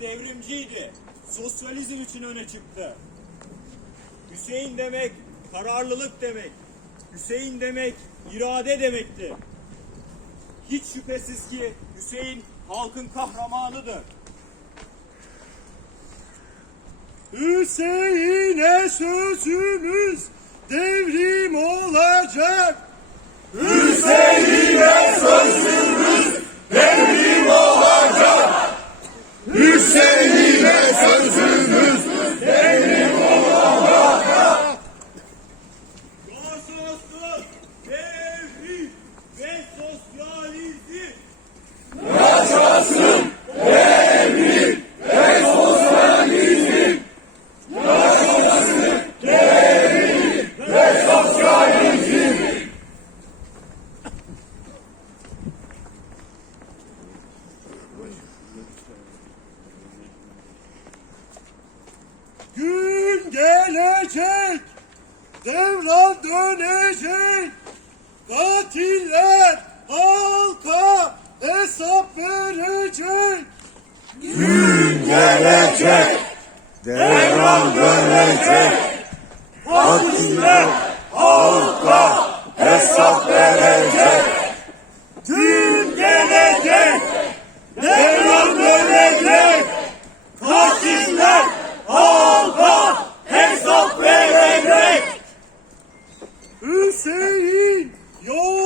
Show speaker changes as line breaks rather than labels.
devrimciydi. Sosyalizm için öne çıktı. Hüseyin demek kararlılık demek. Hüseyin demek irade demekti. Hiç şüphesiz ki Hüseyin halkın kahramanıdır.
Hüseyin'e sözümüz Gün gelecek, devran dönecek. Katiller halka hesap verecek.
gelecek. Devran dönecek. Katiller halka. Yo.